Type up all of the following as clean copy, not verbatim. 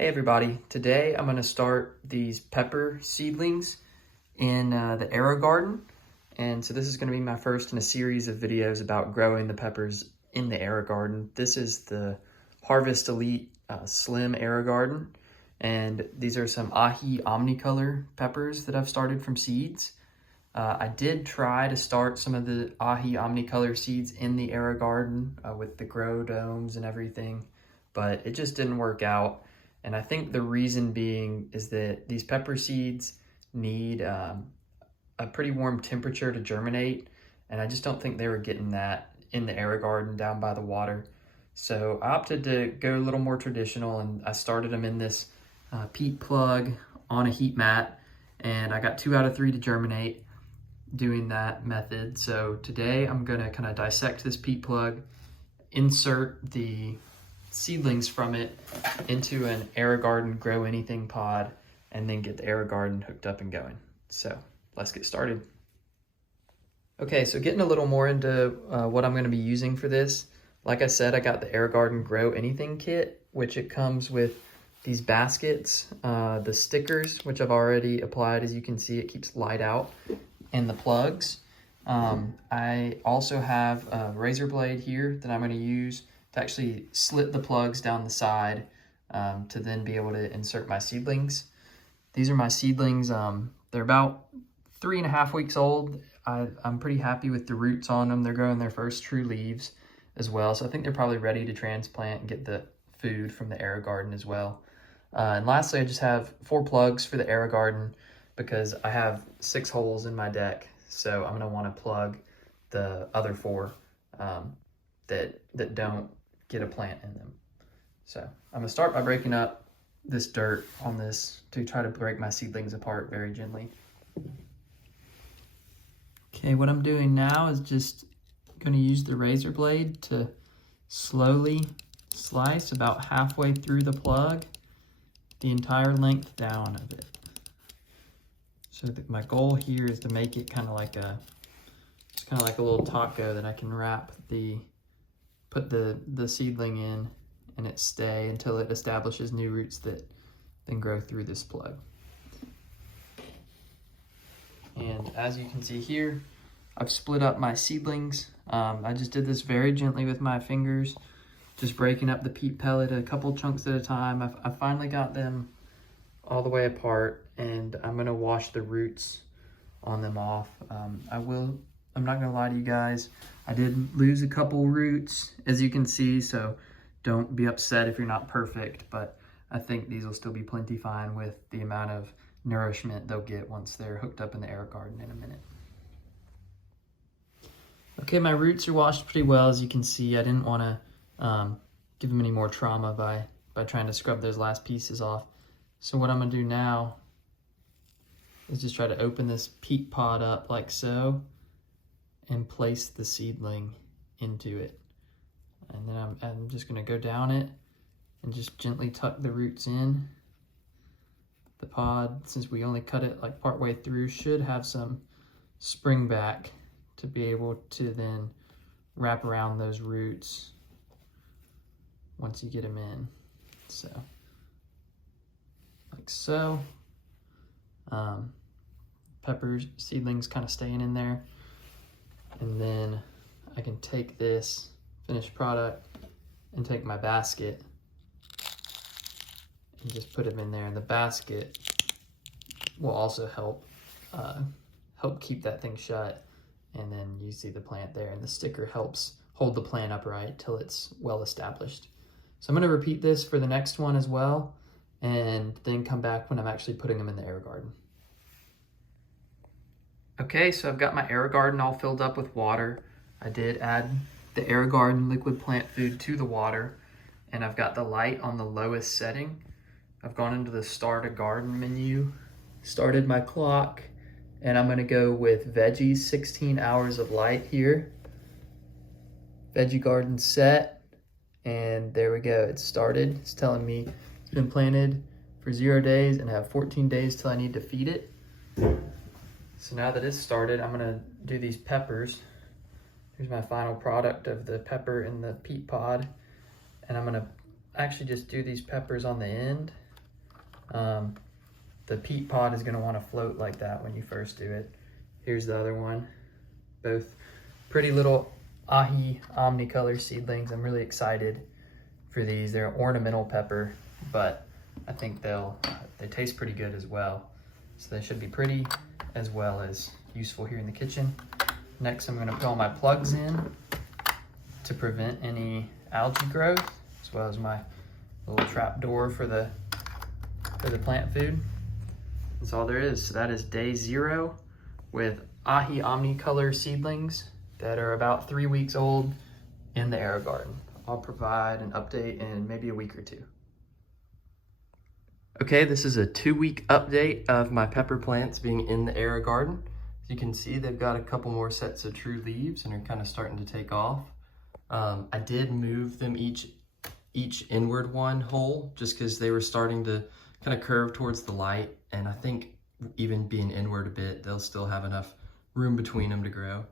Hey everybody, today I'm going to start these pepper seedlings in the Aerogarden. And so this is going to be my first in a series of videos about growing the peppers in the Aerogarden. This is the Harvest Elite Slim Aerogarden. And these are some Aji Omnicolor peppers that I've started from seeds. I did try to start some of the Aji Omnicolor seeds in the Aerogarden with the grow domes and everything, but it just didn't work out. And I think the reason being is that these pepper seeds need a pretty warm temperature to germinate, and I just don't think they were getting that in the Aerogarden down by the water. So I opted to go a little more traditional, and I started them in this peat plug on a heat mat, and I got 2 out of 3 to germinate doing that method. So today I'm gonna kind of dissect this peat plug, insert the seedlings from it into an Aerogarden Grow Anything pod, and then get the Aerogarden hooked up and going. So let's get started. Okay, so getting a little more into what I'm going to be using for this. Like I said, I got the Aerogarden Grow Anything kit, which it comes with these baskets, the stickers, which I've already applied. As you can see, it keeps light out, and the plugs. I also have a razor blade here that I'm going to use to actually slit the plugs down the side to then be able to insert my seedlings. These are my seedlings. They're about 3.5 weeks old. I'm pretty happy with the roots on them. They're growing their first true leaves as well. So I think they're probably ready to transplant and get the food from the Aerogarden as well. And lastly, I just have 4 plugs for the Aerogarden because I have 6 holes in my deck. So I'm gonna wanna plug the other 4 that don't get a plant in them. So I'm gonna start by breaking up this dirt on this to try to break my seedlings apart very gently. Okay, what I'm doing now is just gonna use the razor blade to slowly slice about halfway through the plug, the entire length down of it. So my goal here is to make it kind of like a little taco that I can put the seedling in and it stay until it establishes new roots that then grow through this plug. And as you can see here, I've split up my seedlings. I just did this very gently with my fingers, just breaking up the peat pellet a couple chunks at a time. I finally got them all the way apart, and I'm gonna wash the roots on them off. I'm not gonna lie to you guys, I did lose a couple roots, as you can see, so don't be upset if you're not perfect, but I think these will still be plenty fine with the amount of nourishment they'll get once they're hooked up in the Aerogarden in a minute. Okay, my roots are washed pretty well, as you can see. I didn't want to give them any more trauma by trying to scrub those last pieces off. So what I'm gonna do now is just try to open this peat pod up like so and place the seedling into it. And then I'm just gonna go down it and just gently tuck the roots in. The pod, since we only cut it like partway through, should have some spring back to be able to then wrap around those roots once you get them in. So, like so. Peppers, seedlings kind of staying in there. And then I can take this finished product and take my basket and just put them in there. And the basket will also help keep that thing shut. And then you see the plant there, and the sticker helps hold the plant upright till it's well established. So I'm gonna repeat this for the next one as well, and then come back when I'm actually putting them in the Aerogarden. Okay, so I've got my Aerogarden all filled up with water. I did add the Aerogarden liquid plant food to the water, and I've got the light on the lowest setting. I've gone into the Start a Garden menu, started my clock, and I'm gonna go with veggies, 16 hours of light here. Veggie garden set, and there we go, it started. It's telling me it's been planted for 0 days and I have 14 days till I need to feed it. So now that it's started, I'm gonna do these peppers. Here's my final product of the pepper in the peat pod. And I'm gonna actually just do these peppers on the end The peat pod is going to want to float like that when you first do it. Here's the other one. Both pretty little Aji Omnicolor seedlings. I'm really excited for these. They're an ornamental pepper, but I think they taste pretty good as well. So they should be pretty as well as useful here in the kitchen. Next, I'm going to put all my plugs in to prevent any algae growth, as well as my little trap door for the plant food. That's all there is. So that is day 0 with Aji Omnicolor seedlings that are about 3 weeks old in the Aerogarden. I'll provide an update in maybe a week or 2. Okay, this is a 2-week update of my pepper plants being in the Aerogarden. As you can see, they've got a couple more sets of true leaves and are kind of starting to take off. I did move them each inward one hole just because they were starting to kind of curve towards the light, and I think even being inward a bit, they'll still have enough room between them to grow.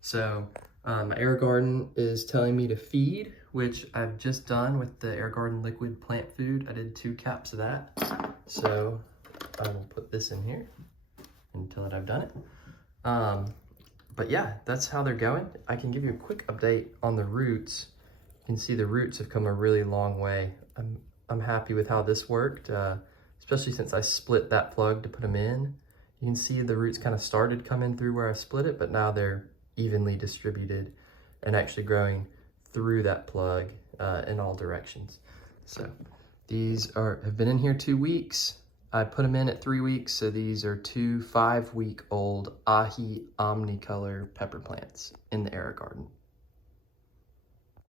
So my Aerogarden is telling me to feed, which I've just done with the Aerogarden liquid plant food. I did 2 caps of that. So I will put this in here until I've done it. But yeah, that's how they're going. I can give you a quick update on the roots. You can see the roots have come a really long way. I'm happy with how this worked, especially since I split that plug to put them in. You can see the roots kind of started coming through where I split it, but now they're evenly distributed and actually growing through that plug in all directions. So these have been in here 2 weeks. I put them in at 3 weeks, so these are 2 5-week-old Aji Omnicolor pepper plants in the Aerogarden.